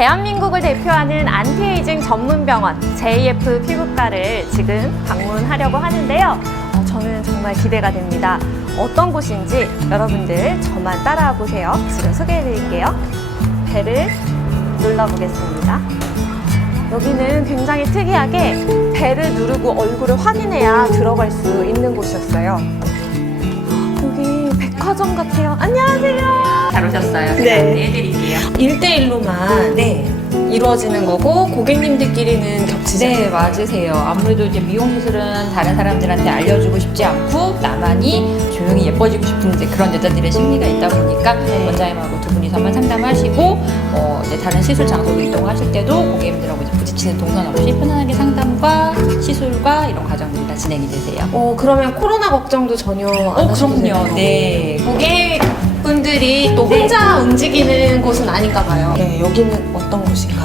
대한민국을 대표하는 안티에이징 전문 병원 JF 피부과를 지금 방문하려고 하는데요. 저는 정말 기대가 됩니다. 어떤 곳인지 여러분들 저만 따라와 보세요. 지금 소개해 드릴게요. 배를 눌러보겠습니다. 여기는 굉장히 특이하게 배를 누르고 얼굴을 확인해야 들어갈 수 있는 곳이었어요. 여기 백화점 같아요. 안녕하세요. 잘 오셨어요. 제가 네. 안내해드릴게요. 1대1로만 이루어지는 거고 고객님들끼리는 겹치잖아요. 네, 맞으세요. 아무래도 이제 미용 시술은 다른 사람들한테 알려주고 싶지 않고 나만이 조용히 예뻐지고 싶은 이제 그런 여자들의 심리가 있다 보니까 네. 원장님하고 두 분이서만 상담하시고 이제 다른 시술 장소로 이동하실 때도 고객님들하고 이제 부딪히는 동선 없이 편안하게 상담과 시술과 이런 과정들이 다 진행이 되세요. 그러면 코로나 걱정도 전혀 안 하셔도 되나요? 그럼요. 네. 고객분들이 또 혼자 움직이는 곳은 아닌가 봐요. 네, 여기는 어떤 곳인가요?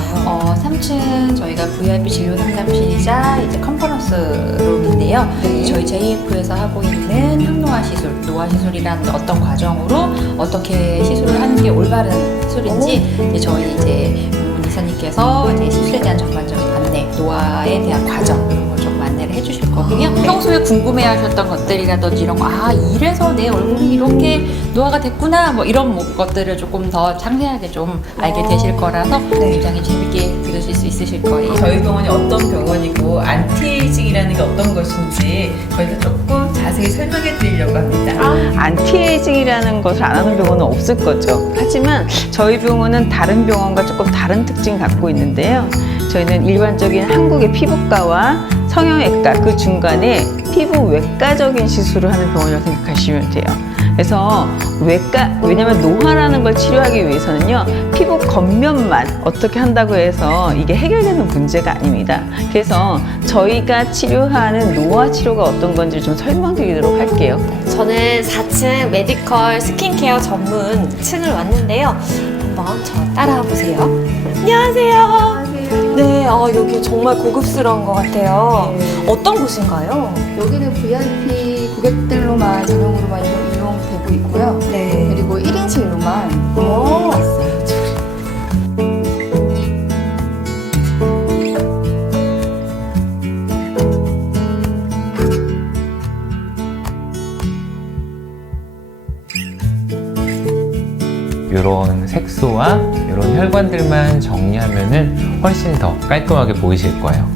3층 저희가 VIP 진료 상담실이자 이제 컨퍼런스 룸인데요. 네. 저희 JF에서 하고 있는 항노화 시술, 노화 시술이라는 어떤 과정으로 어떻게 시술을 하는 게 올바른 시술인지 이제 저희 이제 이사님께서 이제 시술에 대한 전반적인 안내, 노화에 대한 과정 이런 걸 조금 안내를 해주실 거고요. 평소에 궁금해하셨던 것들이라든지 이런 거, 이래서 내 얼굴이 이렇게 노화가 됐구나, 뭐 이런 것들을 조금 더 상세하게 좀 알게 되실 거라서 네. 굉장히 재밌게 들으실 수 있으실 거예요. 저희 병원이 어떤 병원이고 안티에이징이라는 게 어떤 것인지 저희가 조금 자세히 설명해 드리려고 합니다. 안티에이징이라는 것을 안 하는 병원은 없을 거죠. 하지만 저희 병원은 다른 병원과 조금 다른 특징을 갖고 있는데요. 저희는 일반적인 한국의 피부과와 성형외과 그 중간에 피부 외과적인 시술을 하는 병원이라고 생각하시면 돼요. 그래서 왜냐면 노화라는 걸 치료하기 위해서는요, 피부 겉면만 어떻게 한다고 해서 이게 해결되는 문제가 아닙니다. 그래서 저희가 치료하는 노화 치료가 어떤 건지 좀 설명드리도록 할게요. 저는 4층 메디컬 스킨케어 전문 층을 왔는데요. 한번 저 따라와 보세요. 안녕하세요. 네, 여기 정말 고급스러운 것 같아요. 어떤 곳인가요? 여기는 VIP 고객들로만 전용으로만 이용되고 있고요. 네. 그리고 1인실로만 왔어요. 이런 색소와 이런 혈관들만 정리하면은 훨씬 더 깔끔하게 보이실 거예요.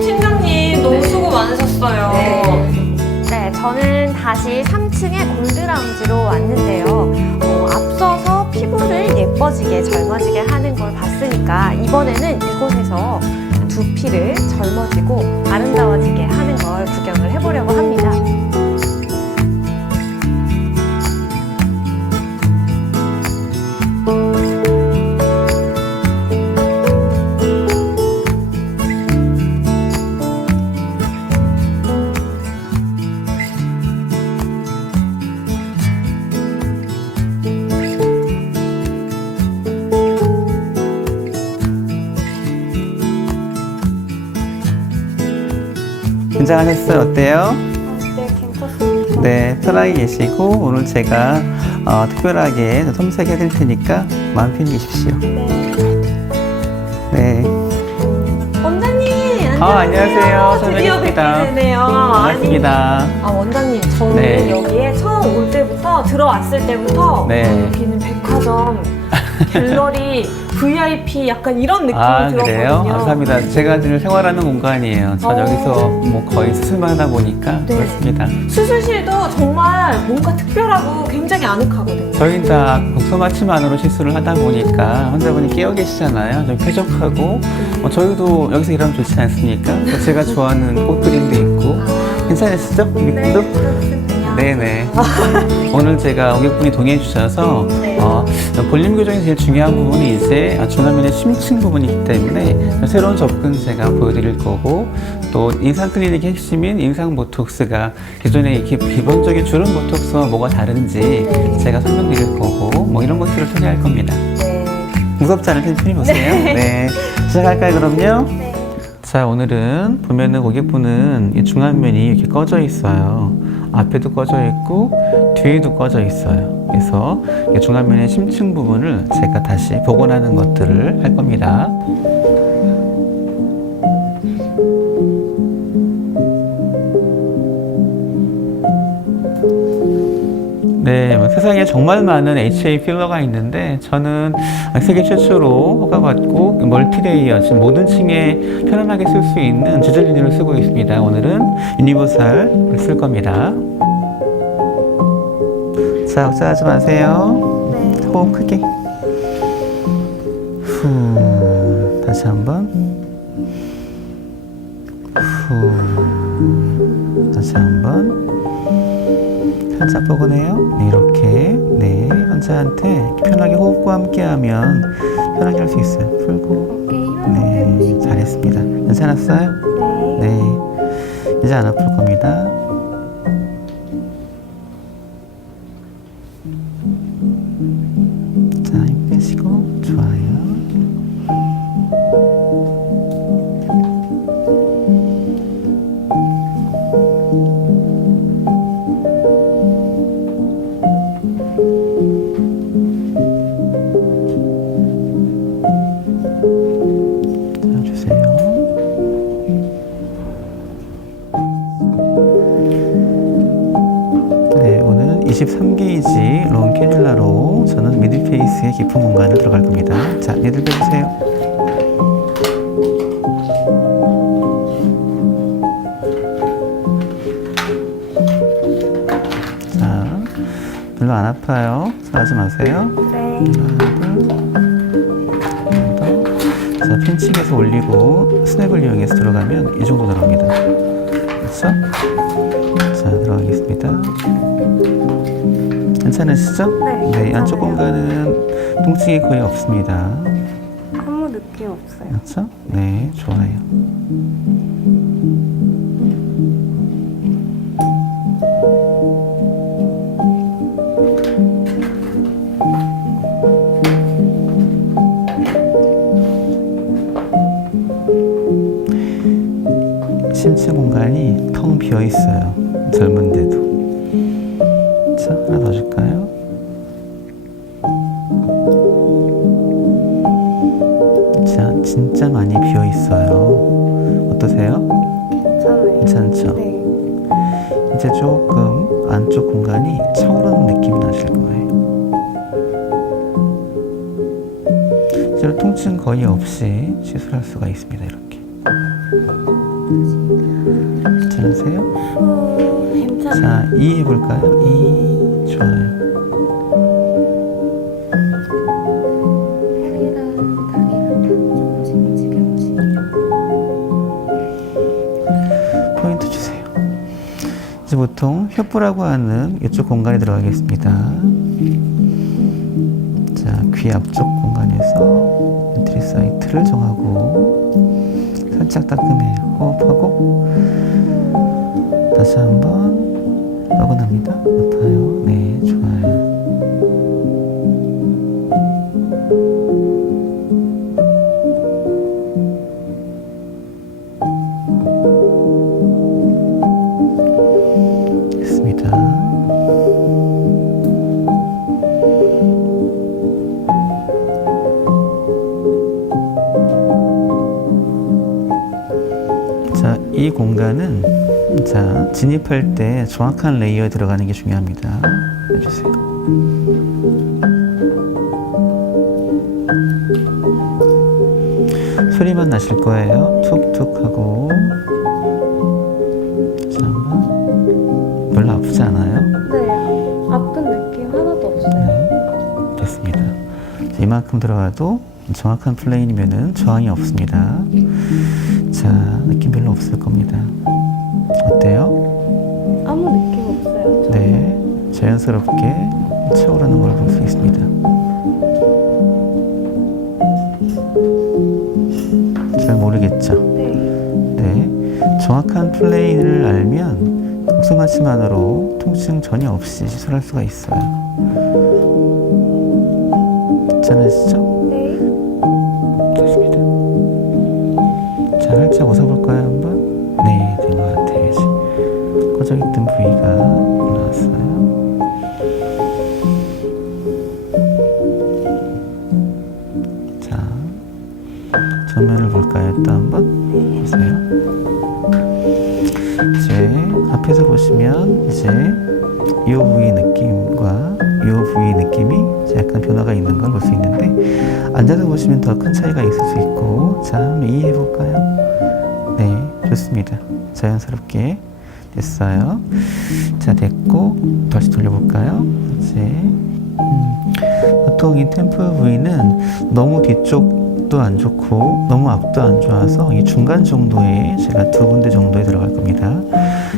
팀장님 너무 수고 많으셨어요. 네, 저는 다시 3층의 골드라운지로 왔는데요. 앞서서 피부를 예뻐지게 젊어지게 하는 걸 봤으니까 이번에는 이곳에서 두피를 젊어지고 아름다워지게 하는 걸 구경을 해보려고 합니다. 긴장하셨어요? 어때요? 네, 괜찮습니다. 네, 편하게 계시고 오늘 제가 특별하게 솜색해 드릴 테니까 마음 편히 계십시오. 네. 원장님, 안녕하세요. 안녕하세요. 드디어 뵙게 선배님입니다. 되네요. 반갑습니다. 원장님, 저는 네. 여기에 처음 올 때부터, 들어왔을 때부터 네. 여기는 백화점, 갤러리, VIP 약간 이런 느낌이 들었거든요. 그래요? 감사합니다. 제가 늘 생활하는 공간이에요. 저 여기서 뭐 거의 수술만 하다 보니까 네. 그렇습니다. 수술실도 정말 뭔가 특별하고 굉장히 아늑하거든요. 저희는 다 국소마취만으로 시술을 하다 보니까 환자분이 깨어 계시잖아요. 좀 쾌적하고 저희도 여기서 일하면 좋지 않습니까? 또 제가 좋아하는 꽃그림도 있고 괜찮으시죠? 네, 느낌도? 그렇습니다. 네네. 오늘 제가 고객분이 동의해 주셔서 볼륨 교정이 제일 중요한 부분이 이제 중화면의 심층 부분이기 때문에 새로운 접근 제가 보여드릴 거고 또 인상 클리닉의 핵심인 인상 보톡스가 기존의 이렇게 기본적인 주름 보톡스와 뭐가 다른지 제가 설명드릴 거고 뭐 이런 것들을 소개할 겁니다. 무섭지 않을 테니 편히 보세요. 네. 시작할까요, 그럼요? 자, 오늘은 보면은 고객분은 이 중안면이 이렇게 꺼져 있어요. 앞에도 꺼져 있고 뒤에도 꺼져 있어요. 그래서 이 중안면의 심층 부분을 제가 다시 복원하는 것들을 할 겁니다. 네, 세상에 정말 많은 HA 필러가 있는데 저는 세계 최초로 허가받고 멀티레이어, 지금 모든 층에 편안하게 쓸 수 있는 지젤 리넨을 쓰고 있습니다. 오늘은 유니버살을 쓸 겁니다. 자, 걱정하지 마세요. 네. 호흡 크게. 후, 다시 한번. 후, 다시 한번. 살짝 포근해요. 네, 이렇게. 네, 환자한테 편하게 호흡과 함께하면 편하게 할 수 있어요. 풀고. 네, 잘했습니다. 괜찮았어요? 네. 이제 안 아플 겁니다. 자, 힘 빼시고. 좋아요. 네, 오늘 23게이지 롱 캐뉼라로 저는 미드페이스의 깊은 공간을 들어갈 겁니다. 자, 얘들 빼주세요. 자, 별로 안 아파요. 하지 마세요. 네. 하나, 둘. 자, 핀치기에서 올리고 스냅을 이용해서 들어가면 이 정도 들어갑니다. 그렇죠? 자, 들어가겠습니다. 괜찮으시죠? 네, 네, 안쪽 괜찮아요. 공간은 통증이 거의 없습니다. 아무 느낌 없어요. 그렇죠? 네, 좋아요. 심층 공간이 텅 비어 있어요. 젊은데도. 자, 하나 더 줄까요? 자, 진짜 많이 비어 있어요. 어떠세요? 괜찮아요. 괜찮죠? 네. 이제 조금 안쪽 공간이 차오르는 느낌이 나실 거예요. 실제로 통증 거의 없이 시술할 수가 있습니다. 이렇게. 괜찮으세요? 괜찮아요. 자, 이 해볼까요? 이. 좋아요. 포인트 주세요. 이제 보통 혓부라고 하는 이쪽 공간에 들어가겠습니다. 자, 귀 앞쪽 공간에서 엔트리 사이트를 정하고 살짝 따끔해요. 호흡하고 다시 한번 뻐근합니다. 아파요. 네, 좋아요. 됐습니다. 자, 이 공간은 자, 진입할 때 정확한 레이어에 들어가는 게 중요합니다. 해주세요. 소리만 나실 거예요. 툭툭 하고. 자, 한번. 별로 아프지 않아요? 네. 아픈 느낌 하나도 없어요. 네, 됐습니다. 자, 이만큼 들어가도 정확한 플레인이면은 저항이 없습니다. 자, 느낌 별로 없을 겁니다. 어때요? 아무 느낌 없어요. 네. 자연스럽게 차오르는 걸 볼 수 있습니다. 잘 모르겠죠? 네. 정확한 플레이를 알면 독성마취만으로 통증 전혀 없이 시술할 수가 있어요. 괜찮으시죠? 네. 좋습니다. 자, 활짝 웃어볼까요, 한번? 네, 된 것 같아요. 이제 꺼져있던 부위가 올라왔어요. 자, 정면을 볼까요? 또 한번 보세요. 이제 앞에서 보시면 이제 이 부위 느낌과 이 부위 느낌이 이제 약간 변화가 있는 걸 볼 수 있는데 앉아서 보시면 더 큰 차이가 있을 수 있고 자, 한번 이해해 볼까요? 네, 좋습니다. 자연스럽게 됐어요. 자, 됐고 다시 돌려볼까요? 이제 보통 이 템플 부위는 너무 뒤쪽도 안 좋고 너무 앞도 안 좋아서 이 중간 정도에 제가 2군데 정도에 들어갈 겁니다.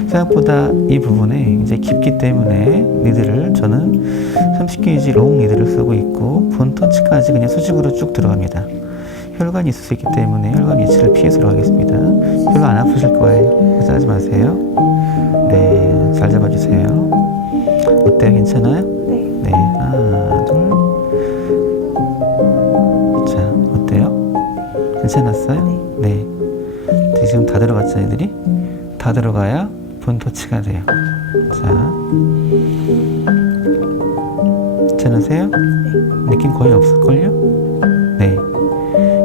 생각보다 이 부분에 이제 깊기 때문에 리드를 저는 30게이지 롱 리드를 쓰고 있고 본 터치까지 그냥 수직으로 쭉 들어갑니다. 혈관이 있을 수 있기 때문에 혈관 위치를 피해서 들어가겠습니다. 별로 안 아프실 거예요. 그래서 하지 마세요. 네, 잘 잡아주세요. 어때요? 괜찮아요? 네. 네, 하나, 둘. 자, 어때요? 괜찮았어요? 네. 네, 지금 다 들어갔죠, 애들이? 다 들어가야 본 터치가 돼요. 자, 괜찮으세요? 느낌 거의 없을걸요? 네.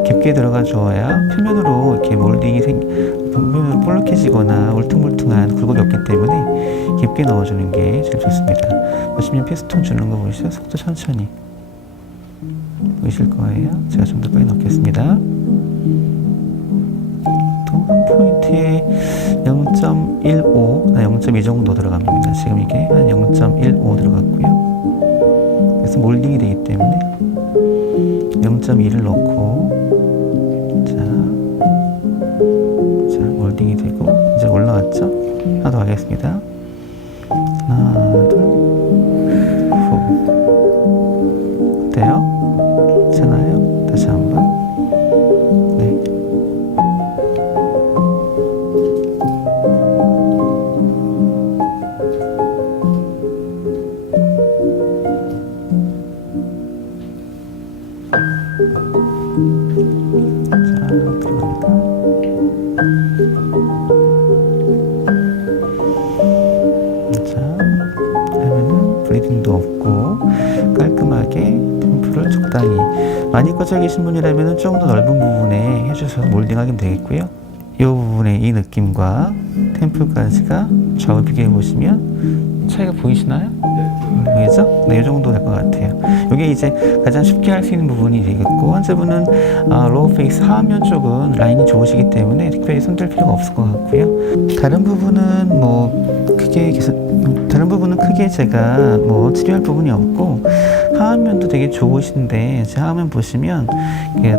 깊게 들어가 주어야 표면으로 이렇게 몰딩이 표면으로 볼록해지거나 울퉁불퉁한 굴곡이 없기 때문에 깊게 넣어주는 게 제일 좋습니다. 보시면 피스톤 주는 거 보이시죠? 속도 천천히 보이실 거예요. 제가 좀 더 빨리 넣겠습니다. 보통 한 포인트에 0.15나 0.2 정도 들어갑니다. 지금 이게 한 0.15 들어갔고요. 그래서 몰딩이 되기 때문에 0.2를 넣고 자, 몰딩이 되고 이제 올라왔죠? 하나 더 하겠습니다. 하나, 둘, 후. 어때요? 괜찮아요? 다시 한번. 네. 자, 들어갑니다. 자, 그러면은 블리딩도 없고 깔끔하게 템플을 적당히 많이 꺼져 계신 분이라면 좀 더 넓은 부분에 해주셔서 몰딩하면 되겠고요. 이 부분의 이 느낌과 템플까지가 좌우 비교해 보시면 차이가 보이시나요? 보이죠? 네, 이 정도 될 것 같아요. 이게 이제 가장 쉽게 할 수 있는 부분이 되겠고, 환자분은 로우 페이스 하면 쪽은 라인이 좋으시기 때문에 특별히 손댈 필요가 없을 것 같고요. 다른 부분은 크게 제가 치료할 부분이 없고, 하안면도 되게 좋으신데 제 하안면 보시면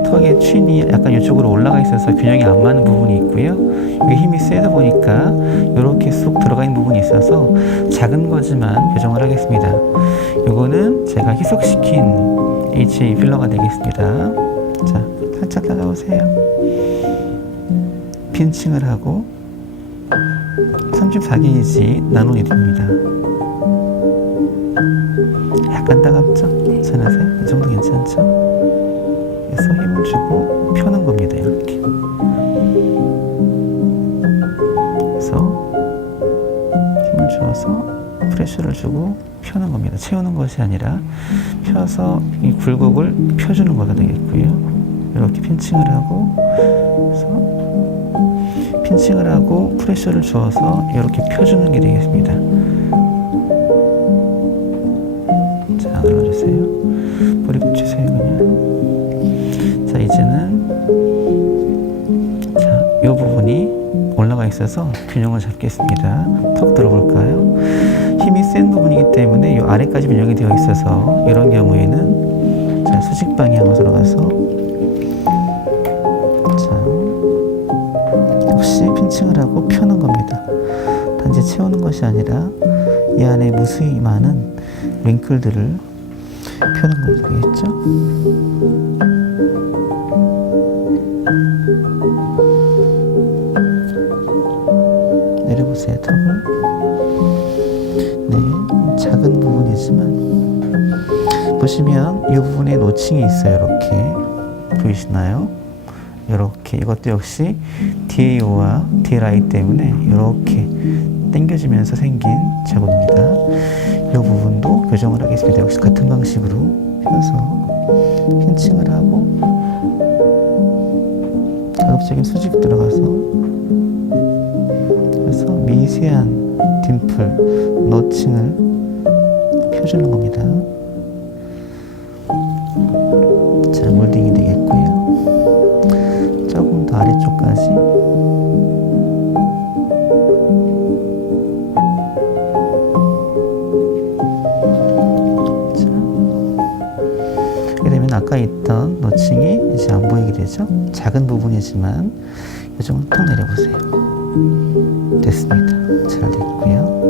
턱의 춘이 약간 이쪽으로 올라가 있어서 균형이 안 맞는 부분이 있고요. 여기 힘이 세다 보니까 이렇게 쏙 들어가 있는 부분이 있어서 작은 거지만 교정을 하겠습니다. 요거는 제가 희석시킨 HA 필러가 되겠습니다. 자, 살짝 따라오세요. 핀칭을 하고 34게이지 나노 니드입니다. 약간 따갑죠? 괜찮으세요? 이 정도 괜찮죠? 그래서 힘을 주고 펴는 겁니다. 이렇게. 그래서 힘을 주어서 프레셔를 주고 펴는 겁니다. 채우는 것이 아니라 펴서 이 굴곡을 펴주는 거가 되겠고요. 이렇게 핀칭을 하고, 그래서 핀칭을 하고 프레셔를 주어서 이렇게 펴주는 게 되겠습니다. 자, 눌러주세요. 뿌리 붙이세요, 그냥. 자, 이제는 자, 이 부분이 올라가 있어서 균형을 잡겠습니다. 턱 들어볼까요? 힘이 센 부분이기 때문에 이 아래까지 균형이 되어 있어서 이런 경우에는 자, 수직 방향으로 들어가서 자, 역시 핀칭을 하고 펴는 겁니다. 단지 채우는 것이 아니라 이 안에 무수히 많은 링클들을 표현한 거면 되겠죠? 내려보세요, 턱을. 네, 작은 부분이지만 보시면 이 부분에 노칭이 있어요. 이렇게 보이시나요? 이렇게 이것도 역시 DAO와 DLI 때문에 이렇게 당겨지면서 생긴 자국입니다. 이 부분도 교정을 하겠습니다. 역시 같은 방식으로 펴서 핀칭을 하고 가급적인 수직 들어가서 그래서 미세한 딤플, 너칭을 펴주는 겁니다. 자, 몰딩이 되겠고요. 조금 더 아래쪽까지. 자, 이렇게 되면 아까 있던 너칭이 이제 안 보이게 되죠. 작은 부분이지만 이 정도 턱 내려보세요. 됐습니다. 잘 됐고요.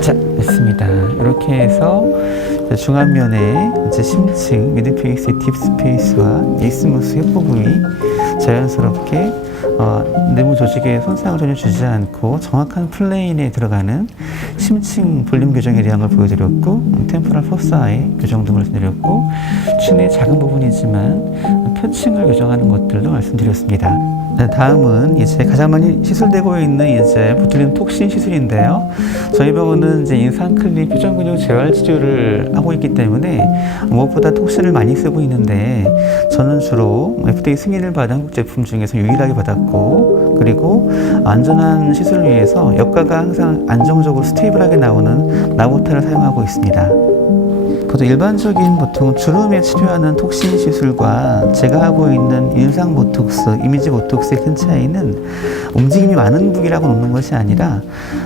자, 됐습니다. 이렇게 해서 중안면에 이제 심층, 미드페이스의 딥스페이스와 이스무스 혓 부분이 자연스럽게 내부 조직에 손상을 전혀 주지 않고 정확한 플레인에 들어가는 심층 볼륨 교정에 대한 걸 보여드렸고, 템포럴 포사의 교정 등을 드렸고, 춘의 작은 부분이지만 표층을 교정하는 것들도 말씀드렸습니다. 네, 다음은 이제 가장 많이 시술되고 있는 이제 보툴리눔 톡신 시술인데요. 저희 병원은 이제 인상 클립 표정 근육 재활 치료를 하고 있기 때문에 무엇보다 톡신을 많이 쓰고 있는데, 저는 주로 FDA 승인을 받은 한국 제품 중에서 유일하게 받았고, 그리고 안전한 시술을 위해서 역가가 항상 안정적으로 스테이블하게 나오는 나보타를 사용하고 있습니다. 보통 일반적인 보통 주름에 치료하는 톡신 시술과 제가 하고 있는 인상 보톡스, 이미지 보톡스의 큰 차이는 움직임이 많은 부위라고 놓는 것이 아니라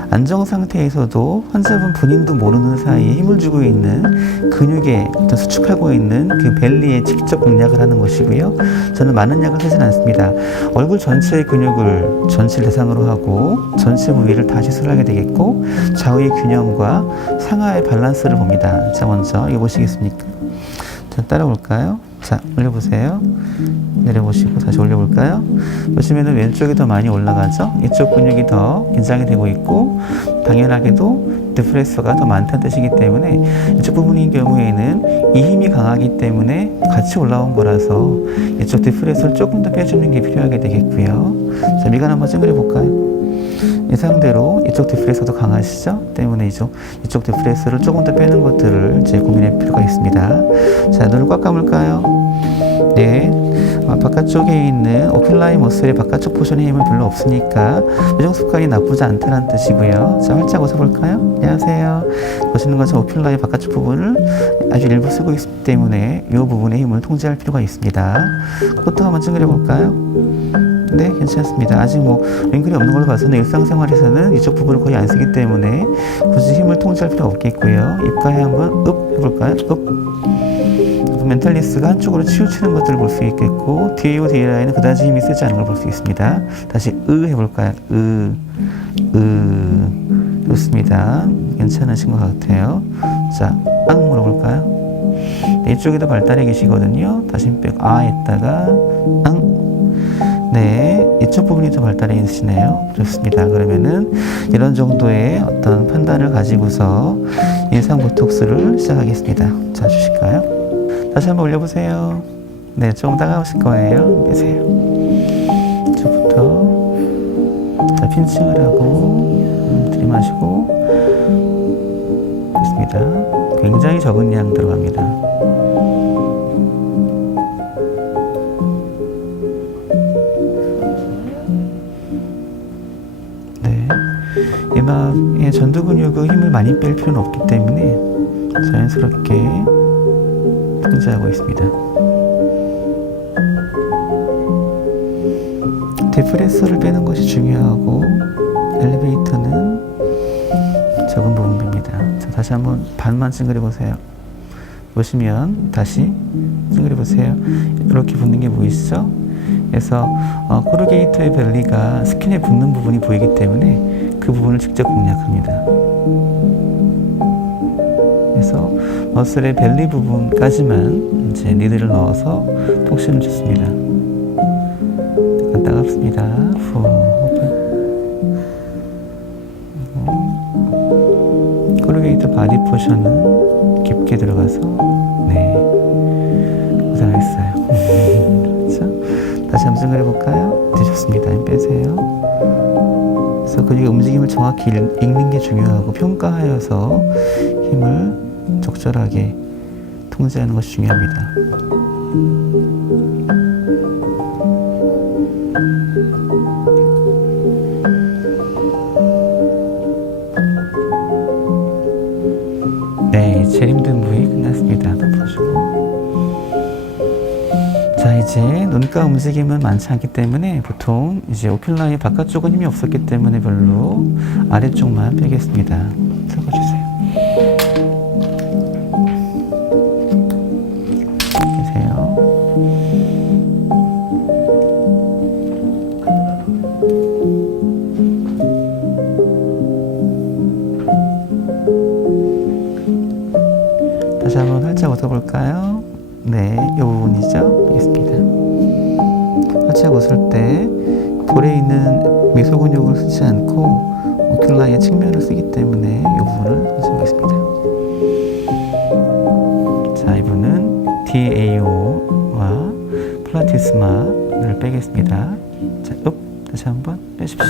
안정 상태에서도 환자분 본인도 모르는 사이에 힘을 주고 있는 근육에 어떤 수축하고 있는 그 벨리에 직접 공략을 하는 것이고요. 저는 많은 약을 쓰진 않습니다. 얼굴 전체의 근육을 전체를 대상으로 하고 전체 부위를 다 시술하게 되겠고, 좌우의 균형과 상하의 밸런스를 봅니다. 자, 먼저 이거 보시겠습니까? 자, 따라올까요? 자, 올려보세요. 내려보시고 다시 올려볼까요? 보시면은 왼쪽이 더 많이 올라가죠? 이쪽 근육이 더 긴장이 되고 있고, 당연하게도 디프레서가 더 많다는 뜻이기 때문에 이쪽 부분인 경우에는 이 힘이 강하기 때문에 같이 올라온 거라서 이쪽 디프레서를 조금 더 빼주는 게 필요하게 되겠고요. 자, 미간 한번 찡그려 볼까요? 이 상대로 이쪽 디프레서도 강하시죠? 때문에 이쪽 디프레서를 조금 더 빼는 것들을 이제 고민할 필요가 있습니다. 자, 눈을 꽉 감을까요? 네. 바깥쪽에 있는 오큘라이 머슬의 바깥쪽 포션에 힘은 별로 없으니까 교정 습관이 나쁘지 않다는 뜻이고요. 자, 활짝 웃어볼까요? 안녕하세요. 보시는 것처럼 오큘라의 바깥쪽 부분을 아주 일부 쓰고 있기 때문에 이 부분의 힘을 통제할 필요가 있습니다. 코트 한번 찡그려 볼까요? 네, 괜찮습니다. 아직 뭐 링클이 없는 걸로 봐서는 일상생활에서는 이쪽 부분을 거의 안 쓰기 때문에 굳이 힘을 통제할 필요 없겠고요. 입가에 한번 읍 해볼까요? 읍. 멘탈리스가 한쪽으로 치우치는 것들을 볼 수 있겠고, DAO, DLI는 그다지 힘이 세지 않은 걸 볼 수 있습니다. 다시 해볼까요? 좋습니다. 괜찮으신 것 같아요. 자, 앙 물어볼까요? 네, 이쪽에도 발달해 계시거든요. 다시 힘 빼고 했다가 앙. 네, 이쪽 부분이 더 발달해 있으시네요. 좋습니다. 그러면은 이런 정도의 어떤 판단을 가지고서 인상 보톡스를 시작하겠습니다. 자, 주실까요? 다시 한번 올려보세요. 네, 조금 따가우실 거예요. 빼세요. 이쪽부터. 자, 핀칭을 하고 들이마시고. 됐습니다. 굉장히 적은 양 들어갑니다. 네, 이마의 전두 근육의 힘을 많이 뺄 필요는 없기 때문에 자연스럽게 통제하고 있습니다. 디프레서를 빼는 것이 중요하고, 엘리베이터는 적은 부분입니다. 자, 다시 한번 반만 찡그려 보세요. 보시면 다시 찡그려 보세요. 이렇게 붙는 게 보이시죠? 그래서 코르게이터의 벨리가 스킨에 붙는 부분이 보이기 때문에 그 부분을 직접 공략합니다. 그래서 머슬의 벨리 부분까지만 이제 니들을 넣어서 톡신을 줬습니다. 약간 따갑습니다. 후. 코르게이터 바디 포션은 깊게 들어가서 네 고생하셨어요. 그렇죠? 다시 한번 생각해 볼까요? 네, 좋습니다. 힘 빼세요. 그래서 근육의 움직임을 정확히 읽는 게 중요하고 평가하여서 힘을 적절하게 통제하는 것이 중요합니다. 네, 제일 힘든 부위 끝났습니다. 덮어주고. 자, 이제 눈가 움직임은 많지 않기 때문에 보통 이제 오큘라의 바깥쪽은 힘이 없었기 때문에 별로 아래쪽만 빼겠습니다. 섞어주세요. 계세요. 다시 한번 활짝 웃어볼까요? 네, 이 부분이죠. 알겠습니다. 활짝 웃을 때 볼에 있는 미소 근육을 쓰지 않고 오큘라의 측면을 쓰기 때문에 이 부분을 써보겠습니다. 자, 이분은 DAO와 플라티스마를 빼겠습니다. 자, 다시 한번 빼십시오.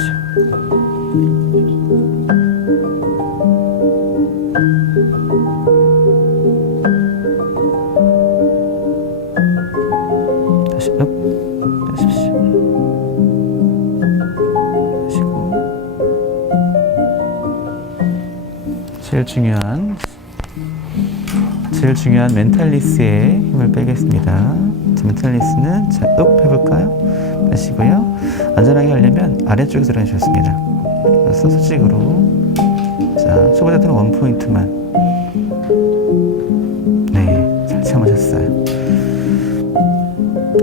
다시 빼십시오. 빼시고 제일 중요한 멘탈리스의 힘을 빼겠습니다. 자, 멘탈리스는 자, 해볼까요? 빼시고요. 안전하게 하려면 아래쪽에서 들어가면 좋습니다. 그래서 수직으로 자, 초보자들은 원 포인트만 네, 잘 참으셨어요.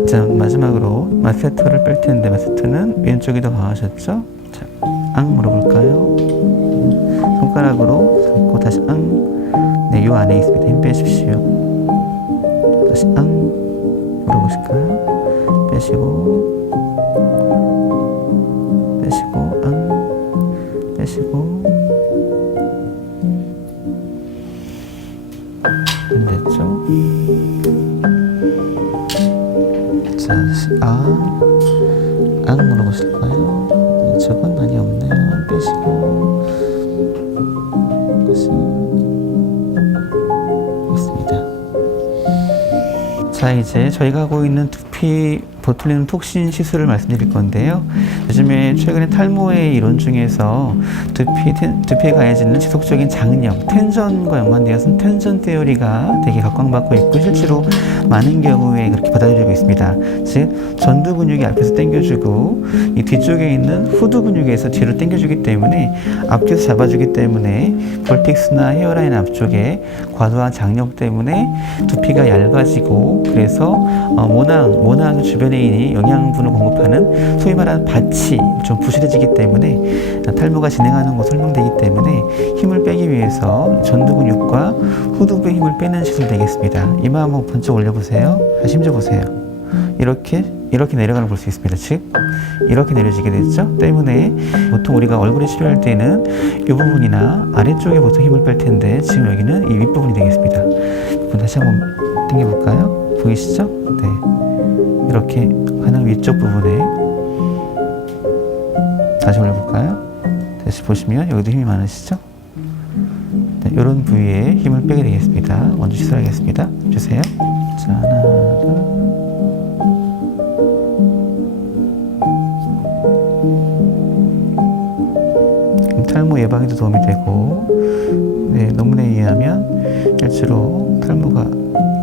자, 마지막으로 마세터를 뺄 텐데 마세터는 왼쪽이 더 강하셨죠? 자, 앙 물어볼까요? 손가락으로 잡고 다시 앙. 네, 요 안에 있습니다. 힘 빼십시오. 다시 앙 물어보실까요? 빼시고 앙 빼시고 안 됐죠? 자, 다시 앙 물어보실까요? 이쪽은 많이 없네요. 빼시고 다시 있습니다. 자, 이제 저희가 하고 있는 두피 보툴리눔 톡신 시술을 말씀드릴 건데요. 요즘에 최근에 탈모의 이론 중에서 두피에 가해지는 지속적인 장력, 텐전과 연관되어서 텐전 테오리가 되게 각광받고 있고 실제로 많은 경우에 그렇게 받아들여지고 있습니다. 즉 전두 근육이 앞에서 당겨주고 이 뒤쪽에 있는 후두 근육에서 뒤로 당겨주기 때문에 앞뒤에서 잡아주기 때문에 볼틱스나 헤어라인 앞쪽에 과도한 장력 때문에 두피가 얇아지고 그래서 모낭 주변에 있는 영양분을 공급하는 소위 말하는 밭이 좀 부실해지기 때문에 탈모가 진행하는 것으로 설명되기 때문에 힘을 빼기 위해서 전두 근육과 후두부의 힘을 빼는 시술이 되겠습니다. 이마 한번 번쩍 올려보세요. 다시 힘줘보세요. 이렇게 내려가는 걸 볼 수 있습니다. 즉 이렇게 내려지게 됐죠. 때문에 보통 우리가 얼굴에 치료할 때는 이 부분이나 아래쪽에 보통 힘을 뺄 텐데 지금 여기는 이 윗부분이 되겠습니다. 다시 한번 당겨볼까요? 보이시죠? 네, 이렇게 하는 위쪽 부분에 다시 올려볼까요? 다시 보시면 여기도 힘이 많으시죠? 네, 이런 부위에 힘을 빼게 되겠습니다. 먼저 시술하겠습니다. 주세요. 자, 하나, 둘. 탈모 예방에도 도움이 되고, 네, 논문에 의하면 실제로 탈모가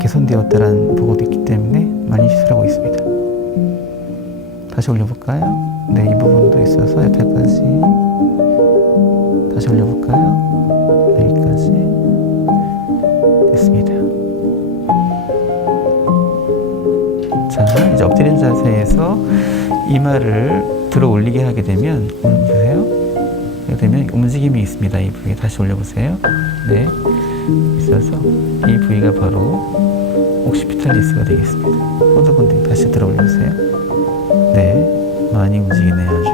개선되었다라는 보고도 있기 때문에 많이 시술하고 있습니다. 다시 올려볼까요? 네, 이 부분도 있어서 여기까지. 다시 올려볼까요? 네, 여기까지. 됐습니다. 자, 이제 엎드린 자세에서 이마를 들어 올리게 하게 되면, 보세요. 이렇게 되면 움직임이 있습니다. 이 부위에 다시 올려보세요. 네, 있어서 이 부위가 바로 옥시피탈리스가 되겠습니다. 호두근등 다시 들어 올려보세요. 네, 많이 움직이네요. 아주.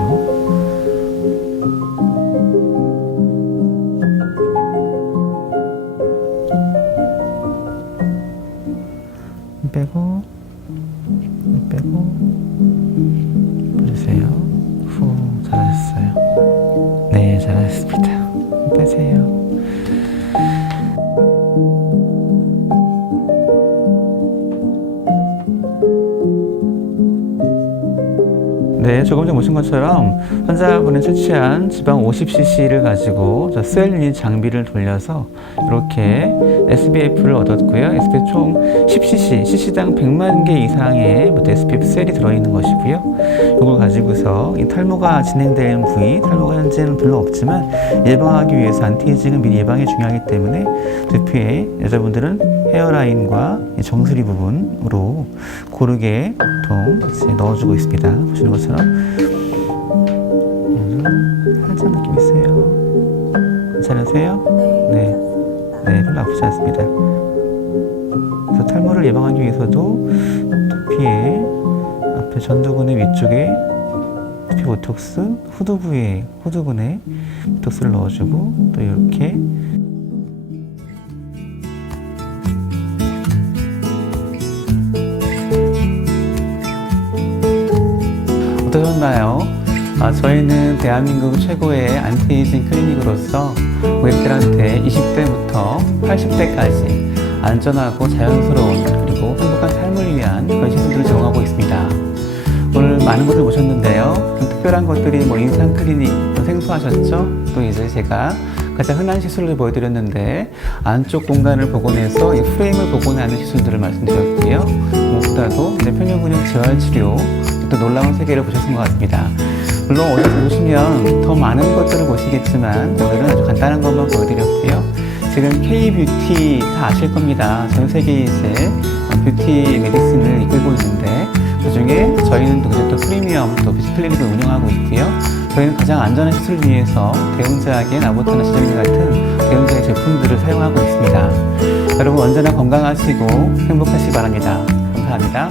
빼고 보세요. 후, 잘하셨어요. 네, 잘하셨습니다. 빼세요. 네, 조금 전 보신 것처럼 환자분이 채취한 지방 50cc를 가지고 스웰린 장비를 돌려서 이렇게 SBF를 얻었고요. SBF 총 10cc, cc당 100만 개 이상의 SBF 셀이 들어있는 것이고요. 이걸 가지고서 이 탈모가 진행되는 부위, 탈모가 현재는 별로 없지만 예방하기 위해서 안티에이징은 미리 예방이 중요하기 때문에 두피에 여자분들은 헤어라인과 정수리 부분으로 고르게 보통 이제 넣어주고 있습니다. 보시는 것처럼 살짝 느낌 있어요. 괜찮으세요? 네. 네, 별로 아프지 않습니다. 그래서 탈모를 예방하기 위해서도 두피에 앞에 전두근의 위쪽에 두피 보톡스, 후두 부위에 후두근에 보톡스를 넣어주고 또 이렇게 어떠셨나요? 저희는 대한민국 최고의 안티에이징 클리닉으로서 고객들한테 20대부터 80대까지 안전하고 자연스러운 그리고 행복한 삶을 위한 그런 시술들을 제공하고 있습니다. 오늘 많은 분들 오셨는데요. 좀 특별한 것들이 인상 클리닉 생소하셨죠? 또 이제 제가 가장 흔한 시술을 보여드렸는데 안쪽 공간을 복원해서 이 프레임을 복원하는 시술들을 말씀드렸고요. 무엇보다도 편유근육 재활치료 또 놀라운 세계를 보셨던 것 같습니다. 물론 어디서 보시면 더 많은 것들을 보시겠지만 오늘은 아주 간단한 것만 보여드렸고요. 지금 K-뷰티 다 아실 겁니다. 전 세계 이제 뷰티 메디슨을 이끌고 있는데 그중에 저희는 또 프리미엄 또 뷰티 클리닉을 운영하고 있고요. 저희는 가장 안전한 시술을 위해서 대웅제약의 나보타나 시저민 같은 대웅제약 제품들을 사용하고 있습니다. 여러분 언제나 건강하시고 행복하시기 바랍니다. 감사합니다.